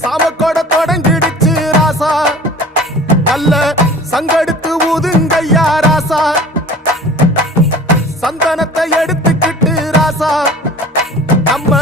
சாமக்கோட தொடங்கிடுச்சு ராசா, நல்ல சங்கெடுத்து ஊதுங்கய்யா ராசா, சந்தனத்தை எடுத்துக்கிட்டு ராசா நம்ம